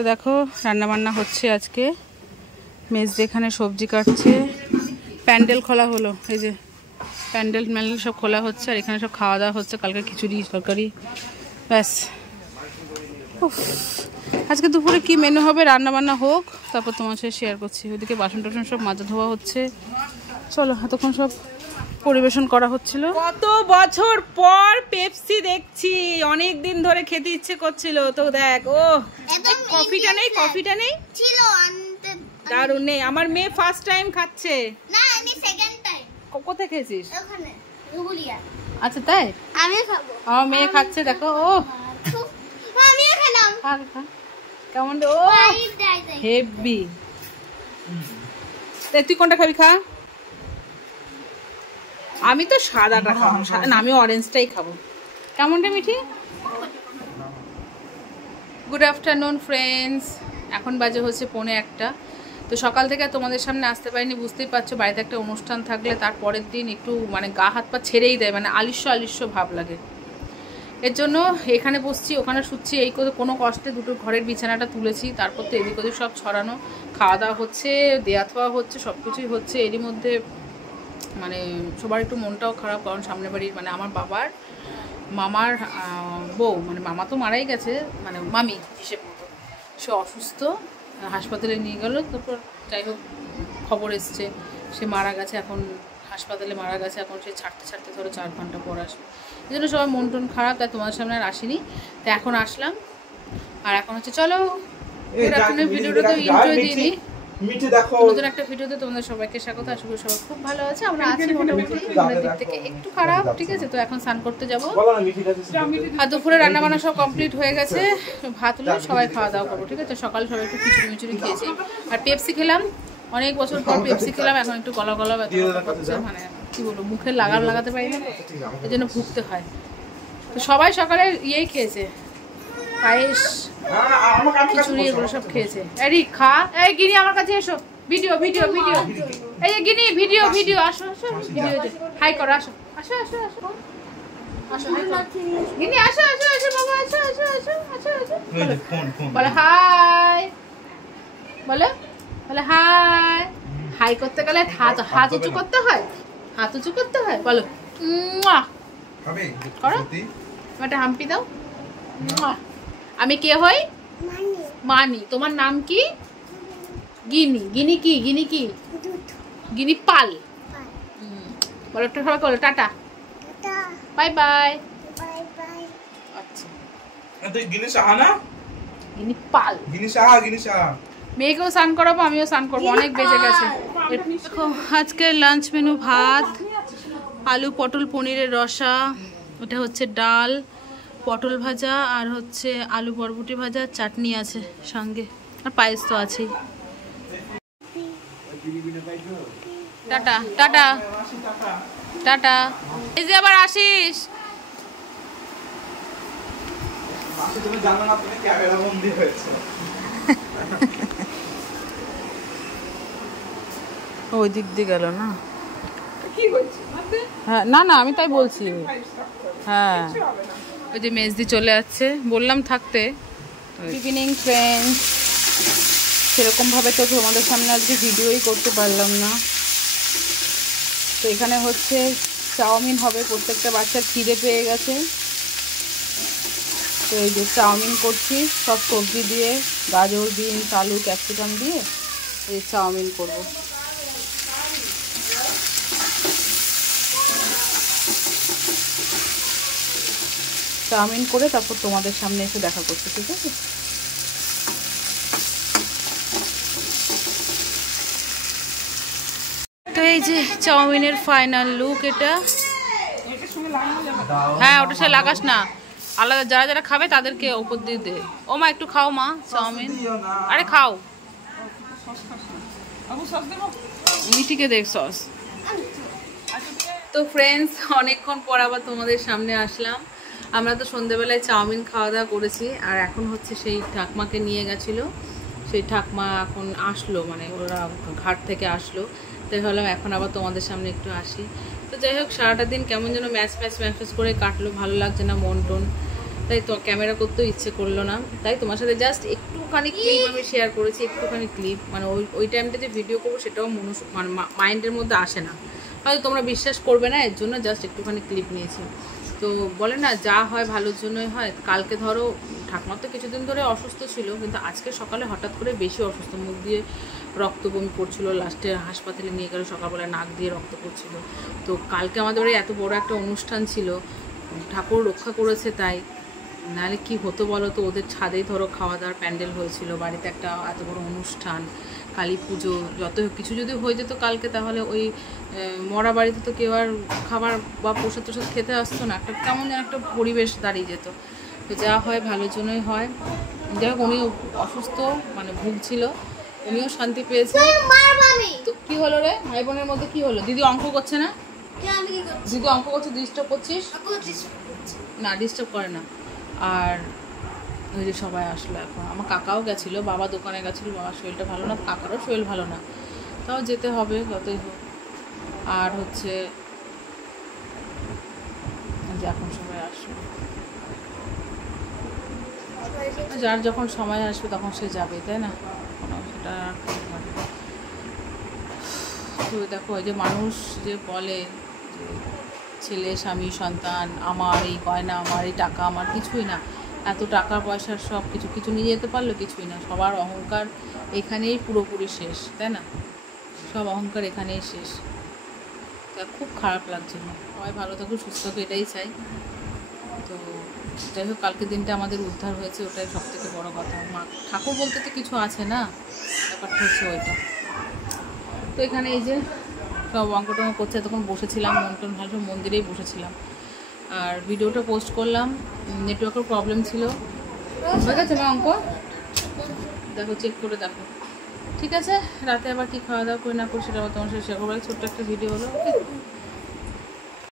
তো দেখো রান্না বান্না হচ্ছে আজকে। মেজ এখানে সবজি কাটছে, প্যান্ডেল খোলা হলো, এই যে প্যান্ডেল ম্যান্ডেল সব খোলা হচ্ছে, আর এখানে সব খাওয়া দাওয়া হচ্ছে, কালকে খিচুড়ি তরকারি, ব্যাস। আজকে দুপুরে কি মেনু হবে, রান্না বান্না হোক, তারপর তোমার সাথে শেয়ার করছি। ওইদিকে বাসন টাসন সব মাজা ধোয়া হচ্ছে। চলো, এতক্ষণ সব পরিবেশন করা হচ্ছিল। কত বছর পর পেপসি দেখছি, অনেক দিন ধরে খেতে ইচ্ছে করছিল। তো দেখ, ও কফিটা নেই, কফিটা নেই ছিল, দারুণ নেই। আমার মেয়ে ফার্স্ট টাইম খাচ্ছে। না, আমি সেকেন্ড টাইম। কোথায় খেয়েছিস? ওখানে রুগুলিয়া। আচ্ছা তাই, আমি খাবো। আমার মেয়ে খাচ্ছে, দেখো। ও আমিও খেলাম। খা কেমন রে? ও হেভি। তুই কোনটা খাবি? খা। আমি তো সাদাটা খাবো, না আমি অরেঞ্জটাই খাবো। কেমন রে মিঠি? গুড আফটারনুন ফ্রেন্ডস, এখন বাজে হচ্ছে 1:45। তো সকাল থেকে তোমাদের সামনে আসতে পারিনি, বুঝতেই পারছো। বাড়িতে একটা অনুষ্ঠান থাকলে তার পরের দিন একটু মানে গা হাত পা ছেড়েই দেয়, মানে আলিস্য আলিস্য ভাব লাগে। এর জন্য এখানে বসছি, ওখানে শুচ্ছি, এই করে কোনো কষ্টে দুটো ঘরের বিছানাটা তুলেছি। তারপর তো এদিক ওদিক সব ছড়ানো, খাওয়া দাওয়া হচ্ছে, দেয়া থোয়া হচ্ছে, সব কিছুই হচ্ছে। এরই মধ্যে মানে সবার একটু মনটাও খারাপ, কারণ সামনে বাড়ির মানে আমার বাবার মামার বউ, মানে মামা তো মারাই গেছে, মানে মামি হিসেব মতো, সে অসুস্থ, হাসপাতালে নিয়ে গেল। তারপর যাই হোক খবর এসছে সে মারা গেছে, এখন হাসপাতালে মারা গেছে। এখন সে ছাড়তে ছাড়তে ধরো 4 ঘন্টা পর আসবে। এই জন্য সবার মন টন খারাপ, তাই তোমাদের সামনে আর আসিনি। তো এখন আসলাম, আর এখন হচ্ছে চলো ভিডিওটা তো এনজয় দিইনি, নতুন একটা ভিডিওতে তোমাদের সবাইকে স্বাগত। আশা করি সবাই খুব ভালো আছে, আমরা আছি মোটামুটি। আমাদের দিক থেকে একটু খারাপ, ঠিক আছে। তো এখন স্নান করতে যাবো, আর দুপুরে রান্না বান্না সব কমপ্লিট হয়ে গেছে। ভাত হলে সবাই খাওয়া দাওয়া করবো, ঠিক আছে। সকালে সবাই একটু খিচুড়ি মিচুড়ি খেয়েছি, আর পেপসি খেলাম। অনেক বছর পর পেপসি খেলাম, এখন একটু গলা গলা ব্যথা করছে, মানে কি বলবো, মুখে লাগাতে পারি না, এই জন্য ভুগতে হয়। তো সবাই সকালে ইয়েই খেয়েছে, পায়েস, খিচুড়ি, এগুলো সব খেয়েছে। এই খা, এই গিনি আমার কাছে এসো, ভিডিও ভিডিও ভিডিও, এই গিনি ভিডিও ভিডিও, আসো আসো ভিডিও, হাই করো, আসো আসো আসো আসো আসো, গিনি আসো আসো আসো বাবা, আসো আসো আসো আসো আসো, বলে হাই, বলে বলে হাই। হাই করতে গেলে হাত উঁচু করতে হয়, হাত উঁচু করতে হয়, বলো করো, একটা হাম্পি দাও। আমি কে হই? মানি। তোমার নাম কি? গিনি। গিনি কি? গিনি কি? গিনি পাল। বলো একটু সবাই, বলো টাটা, বাই বাই। আচ্ছা, গিনি সাহা না, গিনি পাল, গিনি সাহা, গিনি সাহা। মেয়েকেও স্নান করাবো, আমিও স্নান করবো, অনেক বেজে গেছে। দেখো আজকের লাঞ্চ মেনু ভাত, আলু পটল পনিরের রসা, ওটা হচ্ছে ডাল, পটল ভাজা, আর হচ্ছে আলু বরবটি ভাজা, চাটনি আছে সঙ্গে, আর পায়েস তো আছেই। টাটা টাটা টাটা, এই যে আবার আসিস। ওই দিক দিয়ে গেল না, হ্যাঁ না না আমি তাই বলছি। হ্যাঁ ওই যে মেজদি চলে যাচ্ছে, বললাম থাকতে। ইভিনিং ফ্রেন্ডস, সেরকমভাবে তো তোমাদের সামনে আজকে ভিডিওই করতে পারলাম না। তো এখানে হচ্ছে চাউমিন হবে, প্রত্যেকটা বাচ্চার খিদে পেয়ে গেছে। তো এই যে চাউমিন করছি, সব সবজি দিয়ে, গাজর, বিনস, আলু, ক্যাপসিকাম দিয়ে এই চাউমিন করবো। চাউমিন করে তারপর তোমাদের সামনে এসে দেখা করছি, ঠিক আছে। তো এই যে চাউমিনের ফাইনাল লুক এটা। হ্যাঁ ওটা সে লাগাস না, আলাদা যারা যারা খাবে তাদেরকে ওপর দিয়ে দে। ও মা একটু খাও মা চাউমিন, আরে খাও, মিঠিকে দেখ সস। তো ফ্রেন্ডস, অনেকক্ষণ পর আবার তোমাদের সামনে আসলাম। আমরা তো সন্ধ্যেবেলায় চাউমিন খাওয়া দাওয়া করেছি, আর এখন হচ্ছে সেই ঠাকমাকে নিয়ে গেছিলো, সেই ঠাকমা এখন আসলো, মানে ওরা ঘাট থেকে আসলো। তাই ভাবলাম এখন আবার তোমাদের সামনে একটু আসি। তো যাই হোক, সারাটা দিন কেমন যেন ম্যাচ করে কাটলো, ভালো লাগছে না মন টন। তাই তো ক্যামেরা করতেও ইচ্ছে করলো না, তাই তোমার সাথে জাস্ট একটুখানি ক্লিপ আমি শেয়ার করেছি, একটুখানি ক্লিপ, মানে ওই টাইমটা যে ভিডিও করবো সেটাও মানে মাইন্ডের মধ্যে আসে না, হয়তো তোমরা বিশ্বাস করবে না, এর জন্য জাস্ট একটুখানি ক্লিপ নিয়েছি। তো বলে না যা হয় ভালোর জন্যই হয়। কালকে ধরো ঠাকুমা তো কিছুদিন ধরে অসুস্থ ছিল, কিন্তু আজকে সকালে হঠাৎ করে বেশি অসুস্থ, মুখ দিয়ে রক্ত বমি করছিলো, লাস্টে হাসপাতালে নিয়ে গেল, সকালবেলা নাক দিয়ে রক্ত পড়ছিল। তো কালকে আমাদের বাড়ি এত বড় একটা অনুষ্ঠান ছিল, ঠাকুর রক্ষা করেছে তাই, নাহলে কি হতো বলো তো। ওদের ছাদেই ধরো খাওয়া দাওয়ার প্যান্ডেল হয়েছিল, বাড়িতে একটা এত বড় অনুষ্ঠান, কালী পুজো, যত কিছু যদি হয়ে যেত কালকে, তাহলে ওই মরা বাড়িতে তো কেউ আর খাবার বা প্রসাদ টোসাদ খেতে আসতো না, একটা কেমন যেন একটা পরিবেশ দাঁড়িয়ে যেত। তো যা হয় ভালোর জন্যই হয়। যাই হোক, উনি অসুস্থ মানে ভুগছিল, উনিও শান্তি পেয়েছে। তো কি হলো রে ভাই বোনের মধ্যে, কি হলো? দিদি অঙ্ক করছে না? দিদি অঙ্ক করছে, ডিস্টার্ব করছিস না? ডিস্টার্ব করে না। আর ওই যে সবাই আসলো এখন, আমার কাকাও গেছিলো, বাবা দোকানে গেছিলো, বাবার শরীরটা ভালো না, কাকারও শরীর ভালো না, তাও যেতে হবে যতই হোক। আর হচ্ছে যে এখন সবাই আসলো, যার যখন সময় আসবে তখন সে যাবে, তাই না? সেটা তো দেখো, ওই যে মানুষ যে বলে যে ছেলে স্বামী সন্তান আমার, এই গয়না আমার, এই টাকা আমার, কিছুই না। এত টাকা পয়সার সব কিছু নিয়ে যেতে পারলো, কিছুই না। সবার অহংকার এখানেই পুরোপুরি শেষ, তাই না? সব অহংকার এখানেই শেষ। তা খুব খারাপ লাগছিল। সবাই ভালো থাকুক, সুস্থ থাকুক, এটাই চাই। তো যাই হোক, কালকের দিনটা আমাদের উদ্ধার হয়েছে, ওটাই সব থেকে বড়ো কথা। মা ঠাকুর বলতে তো কিছু আছে না, ব্যাপারটা হচ্ছে ওইটা। তো এখানে এই যে সব অঙ্কটঙ্ক করছে, তখন বসেছিলাম, মন ভালো, মন্দিরেই বসেছিলাম। আর ভিডিওটা পোস্ট করলাম, নেটওয়ার্কের প্রবলেম ছিল। হয়ে গেছে না অঙ্ক? দেখো, চেক করে দেখো। ঠিক আছে, রাতে আবার কি খাওয়া দাওয়া করে না করে সেটা আবার তোমার সাথে শেয়ার করবো। ছোট্ট একটা ভিডিও হলো, ওকে।